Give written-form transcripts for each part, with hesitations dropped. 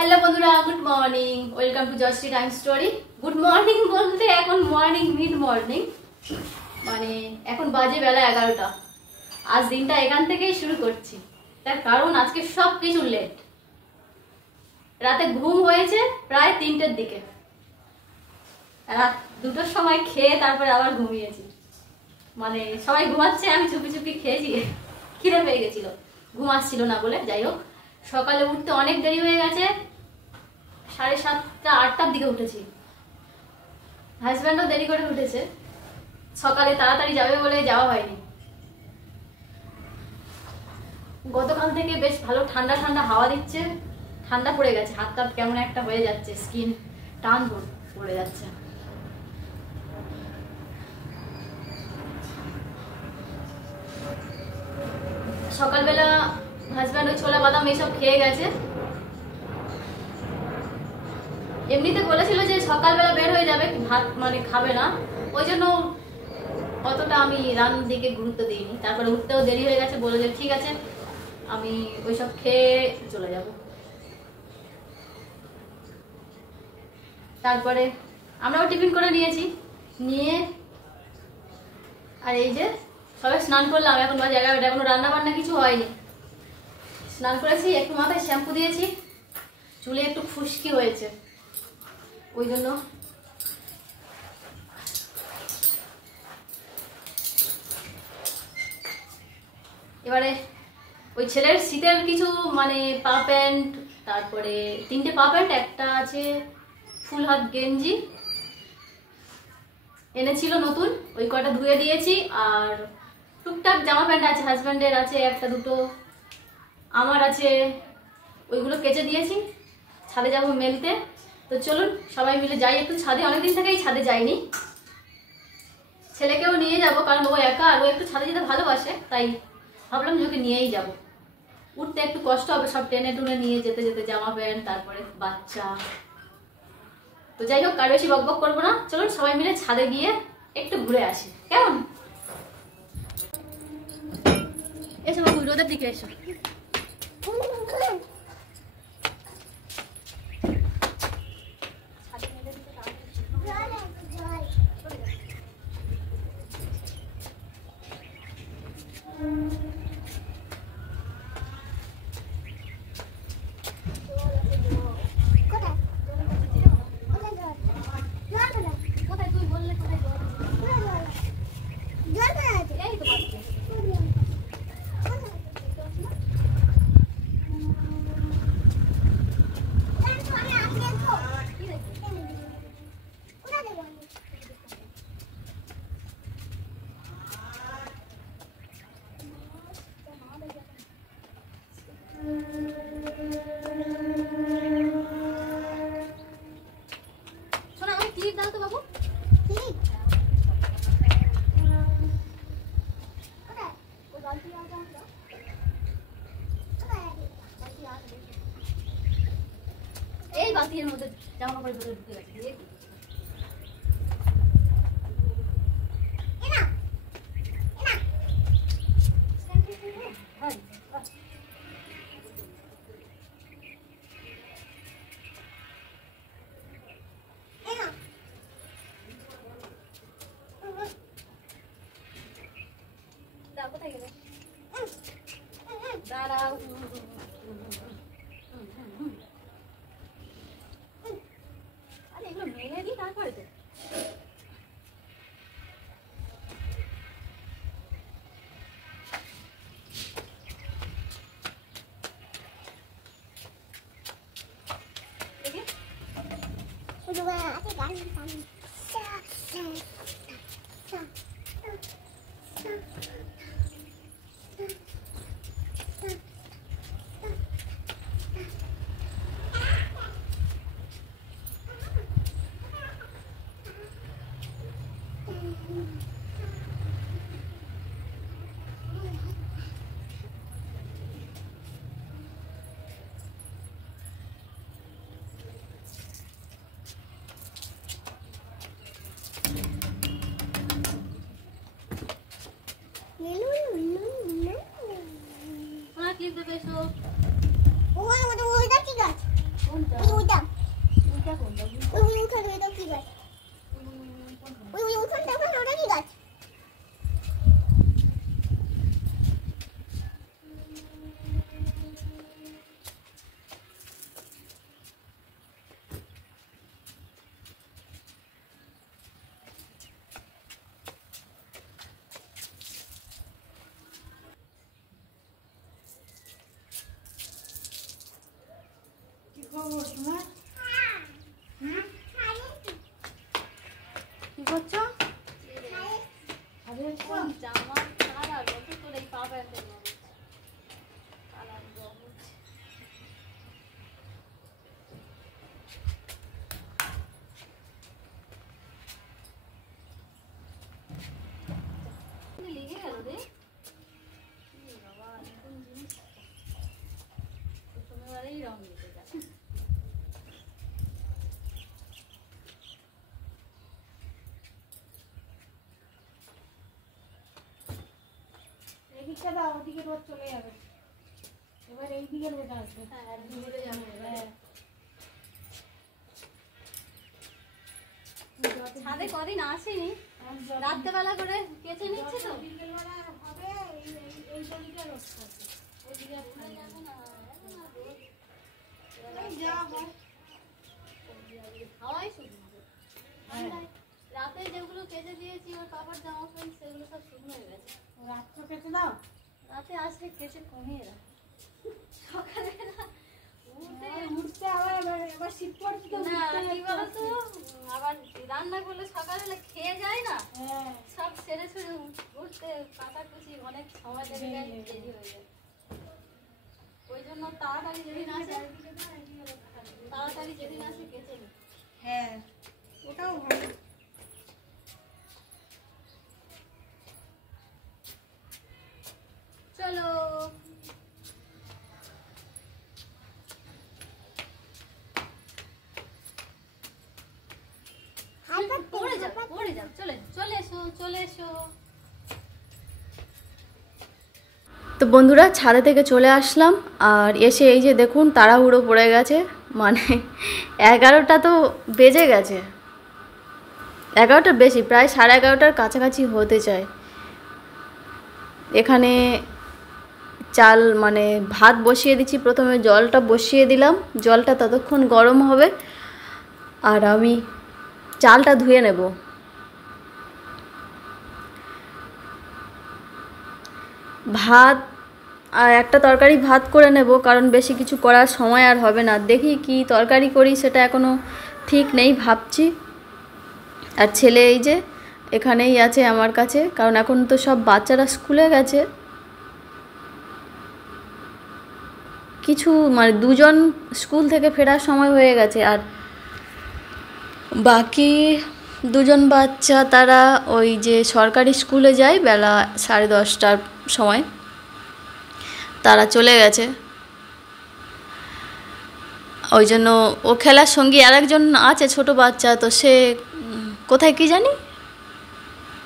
Hello बंधुरा good morning welcome to just time story. Good morning बोलते এখন morning mid morning মানে এখন বাজে বেলা 11টা। আজ দিনটা এখান থেকেই শুরু করছি, তার কারণ আজকে সবকিছু লেট। রাতে ঘুম হয়েছে প্রায় 3টের দিকে, রাত 2টোর সময় খেয়ে তারপরে আবার ঘুমিয়েছি। মানে সবাই ঘুমাচ্ছে, আমি চুপি চুপি খেয়েছি, খিদে পেয়ে গেছিল, ঘুম আসছিল না বলে। যাই হোক, সকালে উঠতে অনেক দেরি হয়ে গেছে, 7:30 8টার দিকে উঠেছি। হাজব্যান্ডও দেরি করে উঠেছে, সকালে তাড়াতাড়ি যাবে বলে যাওয়া হয়নি। গতকাল থেকে বেশ ভালো ঠান্ডা ঠান্ডা হাওয়া দিচ্ছে, ঠান্ডা পড়ে গেছে, হাত কাপ কেমন একটা হয়ে যাচ্ছে, স্কিন টান পড়ে যাচ্ছে। সকালবেলা হাজব্যান্ড ওই ছোলা বাদাম এইসব খেয়ে গেছে। এমনিতে বলেছিল যে সকালবেলা বের হয়ে যাবে, ভাত মানে খাবে না, ওই জন্য অতটা আমি রান্নার দিকে গুরুত্ব দিইনি। তারপরে উঠতেও দেরি হয়ে গেছে, বলে যে ঠিক আছে আমি ওইসব খেয়ে চলে যাব। তারপরে আমরাও টিফিন করে নিয়েছি, নিয়ে আর এই যে সবাই স্নান করলাম। এখন বাজে 11টা, এখনো রান্না বান্না কিছু হয়নি। স্নান করেছি, একটু মাথায় শ্যাম্পু দিয়েছি, চুলে একটু খুশকি হয়েছে, ওই জন্য এবারে ওই ছেলের শীতের কিছু মানে পা প্যান্ট, তারপরে 3টে পা প্যান্ট, একটা আছে ফুল হাত গেঞ্জি এনেছিল নতুন, ওই কটা ধুয়ে দিয়েছি। আর টুকটাক জামা প্যান্ট আছে, হাজব্যান্ডের আছে একটা দুটো, আমার আছে, ওইগুলো কেচে দিয়েছি। ছাদে যাবো মেলতে, তো চলুন সবাই মিলে যাই একটু ছাদে। অনেকদিন থেকেই ছাদে যাইনি, ছেলেকেও নিয়ে যাব, কারণ ও একা আর ও একটু ছাদে যেতে ভালোবাসে, তাই ভাবলাম যে ওকে নিয়েই যাব। উঠতে একটু কষ্ট হবে, সব টেনে টুনে নিয়ে যেতে যেতে, জামা প্যান্ট, তারপরে বাচ্চা। তো যাই হোক, কার বেশি বকবক করবো না, চলুন সবাই মিলে ছাদে গিয়ে একটু ঘুরে আসি, কেমন? এসো বাবু, রোদের দিকে এসো। এই বাতির মধ্যে জামা কাপড় ভিতরে ঢুকে গেছে। কোথায় গেলে দাঁড়াও, আরে এগুলো মেলে দিই তারপরে তো। ক্লিপ দেবে এসো। কি করছো? জামা কালার কত করে এই পা প্যান্টের কালার লেগে গেল রে বাবা, নতুন জিনিস প্রথমবারেই রং দিতে যাচ্ছে। এদিকটা দাও, ওদিকে রোদ চলে যাবে, এবার এইদিকে রোদ আসবে। হ্যাঁ, ঘুরে যাবো এবারে। ছাদে কদিন আসেনি, রাত্রেবেলা করে কেচে নিচ্ছে তো। বিকেলবেলা হবে, এই গলিটা রোদ থাকবে, ওদিকে যা হয় হাওয়াই শুকনো। রাতে যেগুলো কেচে দিয়েছি ওর পাপার জামা প্যান্ট, সেগুলো সব শুকনো হয়ে গেছে। রাত্রে কেটে দাও, রাতে আসলে কেচে কমিয়ে রাখ। সকালবেলা উঠতে আবার এবার শীত পড়ছে তো, না কি বলতো, আবার রান্না করলে সকালবেলা খেয়ে যায় না, হ্যাঁ সব ছেড়ে ছেড়ে উঠতে কাটাকুচি অনেক সময় লেগে যায়, দেরি হয়ে যায়। ওই জন্য তাড়াতাড়ি যেদিন আসে কেচে নি। হ্যাঁ ওটাও ভালো। চলো পড়ে যাও, চলে এসো। তো বন্ধুরা, ছাদে থেকে চলে আসলাম, আর এসে এই যে দেখুন তাড়াহুড়ো পড়ে গেছে, মানে 11টা তো বেজে গেছে, 11টার বেশি, প্রায় 11:30টার কাছাকাছি হতে চায়। এখানে চাল মানে ভাত বসিয়ে দিচ্ছি, প্রথমে জলটা বসিয়ে দিলাম, জলটা ততক্ষণ গরম হবে আর আমি চালটা ধুয়ে নেব। ভাত আর একটা তরকারি ভাত করে নেব, কারণ বেশি কিছু করার সময় আর হবে না। দেখি কি তরকারি করি সেটা এখনও ঠিক নেই, ভাবছি। আর ছেলে এই যে এখানেই আছে আমার কাছে, কারণ এখন তো সব বাচ্চারা স্কুলে গেছে। কিছু মানে দুজন স্কুল থেকে ফেরার সময় হয়ে গেছে, আর বাকি দুজন বাচ্চা তারা ওই যে সরকারি স্কুলে যায় বেলা 10:30টার সময়, তারা চলে গেছে। ওই জন্য ও খেলার সঙ্গী আরেকজন আছে ছোট বাচ্চা, তো সে কোথায় কি জানি,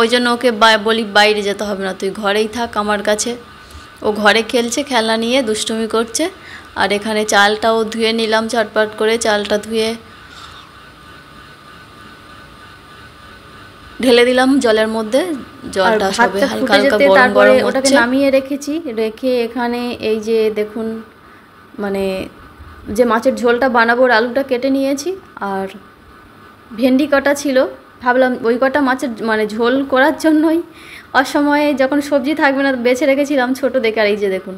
ওই জন্য ওকে বলি বাইরে যেতে হবে না, তুই ঘরেই থাক আমার কাছে। ও ঘরে খেলছে, খেলনা নিয়ে দুষ্টুমি করছে। আর এখানে চালটাও ধুয়ে নিলাম, চটপট করে চালটা ধুয়ে ঢেলে দিলাম জলের মধ্যে, জলটা সবে হালকা হালকা গরম গরম হচ্ছে। ওটাকে নামিয়ে রেখেছি, রেখে এখানে এই যে দেখুন মানে যে মাছের ঝোলটা বানাবো, আলুটা কেটে নিয়েছি, আর ভেন্ডি কটা ছিল, ভাবলাম ওই কটা মাছের মানে ঝোল করার জন্যই অসময়ে যখন সবজি থাকবে না বেছে রেখেছিলাম ছোটো দেখে। আর এই যে দেখুন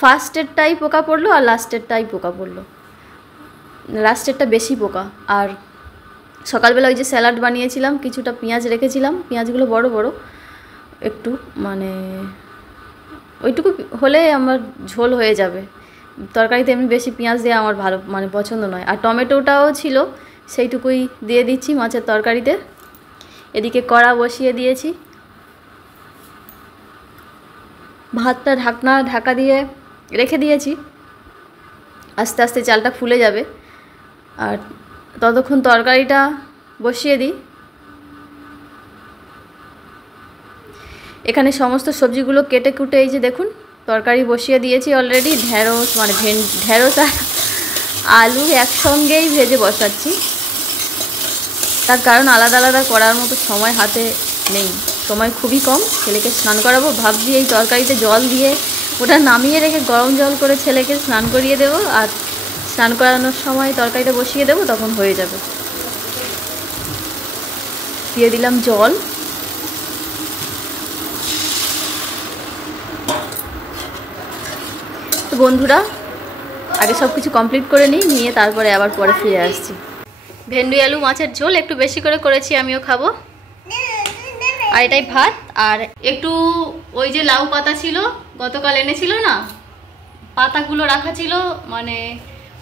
ফার্স্টেরটাই পোকা পড়লো আর লাস্টেরটাই পোকা পড়লো, লাস্টেরটা বেশি পোকা। আর সকালবেলা ওই যে স্যালাড বানিয়েছিলাম, কিছুটা পেঁয়াজ রেখেছিলাম, পেঁয়াজগুলো বড় বড় একটু, মানে ওইটুকু হলে আমার ঝোল হয়ে যাবে। তরকারিতে এমনি বেশি পেঁয়াজ দেওয়া আমার ভালো মানে পছন্দ নয়। আর টমেটোটাও ছিল, সেইটুকুই দিয়ে দিচ্ছি মাছের তরকারিতে। এদিকে কড়া বসিয়ে দিয়েছি, ভাতটা ঢাকা দিয়ে রেখে দিয়েছি, আস্তে আস্তে চালটা ফুলে যাবে। আর ততক্ষণ তরকারিটা বসিয়ে দিই। এখানে সমস্ত সবজিগুলো কেটে কুটে এই যে দেখুন তরকারি বসিয়ে দিয়েছি অলরেডি। ঢেঁড়স মানে ঢেঁড়স আলু একসঙ্গেই ভেজে বসাচ্ছি, তার কারণ আলাদা আলাদা করার মতো সময় হাতে নেই, সময় খুবই কম। ছেলেকে স্নান করাবো, ভাবছি এই তরকারিতে জল দিয়ে ওটা নামিয়ে রেখে গরম জল করে ছেলেকে স্নান করিয়ে দেবো, আর স্নান করানোর সময় তরকারিটা বসিয়ে দেবো, তখন হয়ে যাবে। দিয়ে দিলাম জল। তো বন্ধুরা, আগে সব কিছু কমপ্লিট করে নিয়ে তারপরে আবার পরে ফিরে আসছি। ভেন্ডি আলু মাছের ঝোল একটু বেশি করে করেছি, আমিও খাবো। আর এটাই ভাত। আর একটু ওই যে লাউ পাতা ছিল, গতকাল এনেছিল না, পাতাগুলো রাখা ছিল, মানে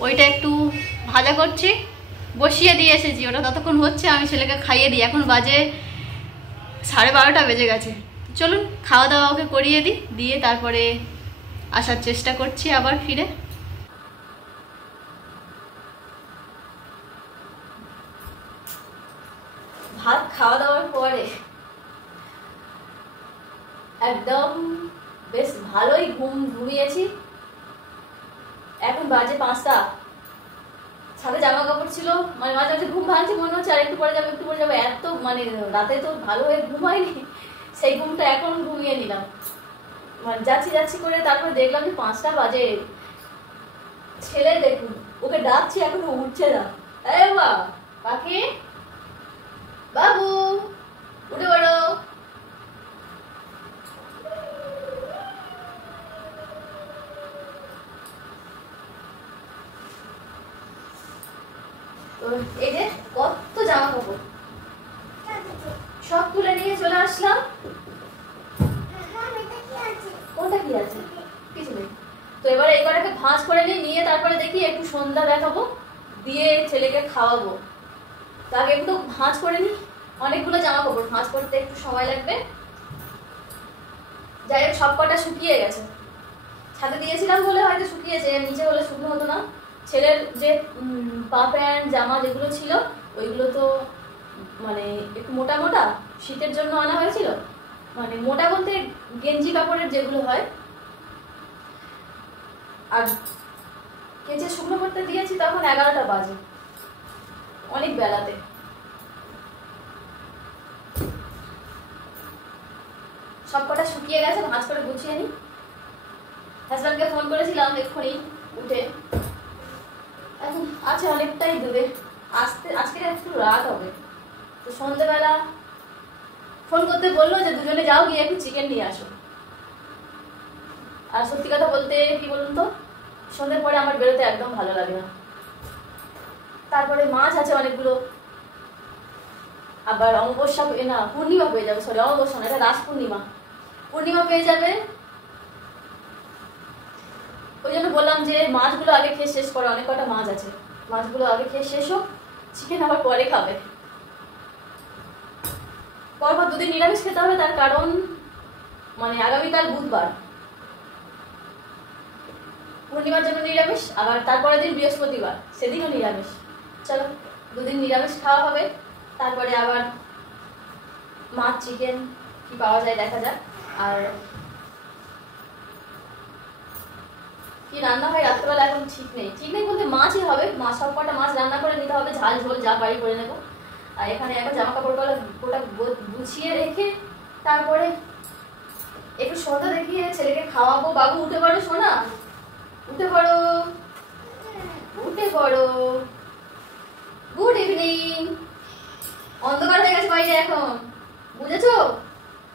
ওইটা একটু ভাজা করছি, বসিয়ে দিয়ে এসেছি। ওটা ততক্ষণ হচ্ছে, আমি ছেলেকে খাইয়ে দিই। এখন বাজে 12:30 বেজে গেছে। চলুন খাওয়া দাওয়া ওকে করিয়ে দিই, দিয়ে তারপরে আসার চেষ্টা করছি আবার ফিরে। ভাত খাওয়া দাওয়ার পরে একদম বেশ ভালোই ঘুমিয়েছি। এখন বাজে 5টা। সাথে জামা কাপড় ছিল, মানে মাঝে মাঝে ঘুম ভাঙছে, মনে হচ্ছে আর একটু পরে যাবো একটু পরে যাবো, এত মানে রাতে তো ভালো হয়ে ঘুম হয়নি, সেই ঘুমটা এখন ঘুমিয়ে নিলাম। মানে যাচ্ছি করে তারপর দেখলাম যে 5টা বাজে। ছেলে দেখুন, ওকে ডাকছি এখনো উঠছে না। এই বাবা, পাখি বাবু, উঠে পড়ো। এই যে কত জামা কাপড় সব তুলে নিয়ে চলে আসলাম। কোনটা কি আছে? কিছু নেই। তো এবারে এই কটাকে ভাঁজ করে নিয়ে তারপরে দেখি একটু সন্ধ্যা দেখাবো, দিয়ে ছেলেকে খাওয়াবো। তাকে একটু ভাঁজ করে নি, অনেকগুলো জামা কাপড়, ভাঁজ করতে একটু সময় লাগবে। যাই হোক, সব কটা শুকিয়ে গেছে। ছাদে দিয়েছিলাম বলে হয়তো শুকিয়েছে, নিচে হলে শুকনো হতো না। ছেলের যে পা প্যান্ট জামা যেগুলো ছিল, ওইগুলো তো মানে একটু মোটা মোটা, শীতের জন্য আনা হয়েছিল। মানে মোটা বলতে গেঞ্জি কাপড়ের যেগুলো হয়। আর কেচে শুকনো করতে দিয়েছি তখন 11টা বাজে, অনেক বেলাতে। সব কটা শুকিয়ে গেছে, ভাঁজ করে গুছিয়ে নি। হাজব্যান্ডকে ফোন করেছিলাম এক্ষুনি উঠে, এখন আছে অনেকটাই দূরে, আজকে একটু রাত হবে। তো সন্ধ্যেবেলা ফোন করতে বললো যে দুজনে যাও, গিয়ে একটু চিকেন নিয়ে আসো। আর সত্যি কথা বলতে কি বলুন তো, সন্ধ্যের পরে আমার বেরোতে একদম ভালো লাগে না। তারপরে মাছ আছে অনেকগুলো, আবার অমাবস্যা না পূর্ণিমা পেয়ে যাবে, সরি অমাবস্যা না, এটা রাস পূর্ণিমা, পূর্ণিমা পেয়ে যাবে। ওই জন্য বললাম যে মাছগুলো আগে খেয়ে শেষ করো, অনেক কটা মাছ আছে, মাছগুলো আগে খেয়ে শেষ হোক, চিকেন আবার পরে খাবে। পরপর 2 দিন নিরামিষ খেতে হবে, তার কারণ মানে আগামীকাল বুধবার, পূর্ণিমার জন্য নিরামিষ, আবার তারপরের দিন বৃহস্পতিবার, সেদিনও নিরামিষ। চলো 2 দিন নিরামিষ খাওয়া হবে, তারপরে আবার মাছ চিকেন কি পাওয়া যায় দেখা যাক। আর কি রান্না হয় রাত্রেবেলা এখন ঠিক নেই বলতে মাছই হবে, মাছ সব কটা মাছ রান্না করে নিতে হবে, ঝাল ঝোল যা পারি করে নেবো। আর এখানে এখন জামা কাপড় গোটা গুছিয়ে রেখে তারপরে একটু সন্ধ্যা দেখিয়ে ছেলেকে খাওয়াবো। বাবু উঠে পড়ো সোনা, উঠে পড়ো, উঠে পড়ো। Good evening. অন্ধকার হয়ে গেছে বাইরে এখন, বুঝেছো?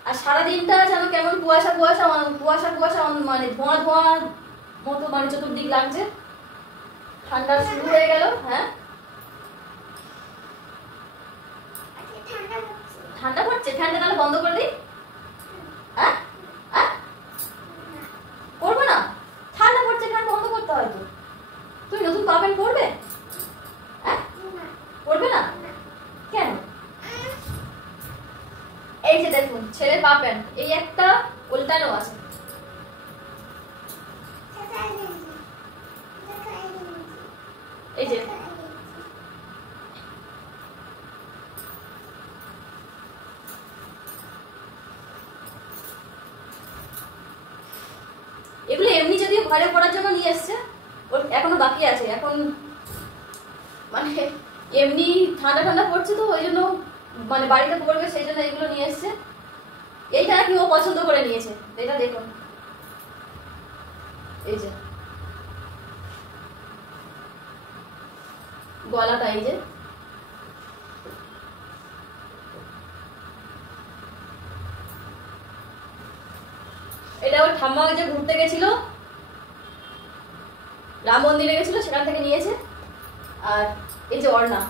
আর সারাদিনটা যেন কেমন কুয়াশা কুয়াশা কুয়াশা কুয়াশা, মানে ধোঁয়া ধোঁয়া মতো, মানে চতুর্দিক লাগছে। ঠান্ডা শুরু হয়ে গেল। হ্যাঁ ঠান্ডা পড়ছে, ঠান্ডা তাহলে বন্ধ করে দিই। হ্যাঁ করবো না, ঠান্ডা পড়ছে, ফ্যান বন্ধ করতে হয় তো। তুমি নতুন পা প্যান্ট পরবে? হ্যাঁ পরবে না কেন? এই যে দেখুন ছেলের পা প্যান্ট, এই একটা উল্টানো আছে। এই যে এগুলো এমনি যদিও ঘরে পড়ার জন্য নিয়ে এসছে, ওর এখনো বাকি আছে। এখন মানে এমনি ঠান্ডা ঠান্ডা পড়ছে তো ওই জন্য মানে বাড়িতে পড়বে সেই জন্য এগুলো নিয়ে এসছে। এইটা নাকি ও পছন্দ করে নিয়েছে, এটা দেখুন এই যে গলাটা, এই যে এটা ওর ঠাম্মা যে ঘুরতে গেছিল, রাম মন্দিরে গেছিল, সেখান থেকে নিয়েছে। আর এই যে অর্ণা,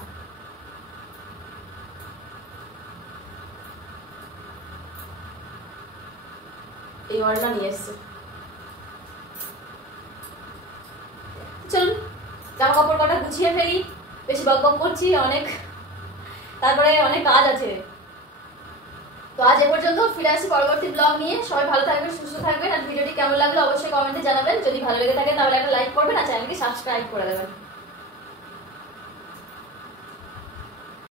এই অর্ণা নিয়ে এসছে। চলুন জামা কাপড় কটা গুছিয়ে ফেলি, বেশি বক বক করছি অনেক, তারপরে অনেক কাজ আছে। তো আজ এ পর্যন্ত, ফিরে আসি পরবর্তী ব্লগ নিয়ে। সবাই ভালো থাকবেন, সুস্থ থাকবেন। আর ভিডিওটি কেমন লাগলো অবশ্যই কমেন্টে জানাবেন। যদি ভালো লেগে থাকে তাহলে একটা লাইক করবেন আর চ্যানেলকে সাবস্ক্রাইব করে দেবেন।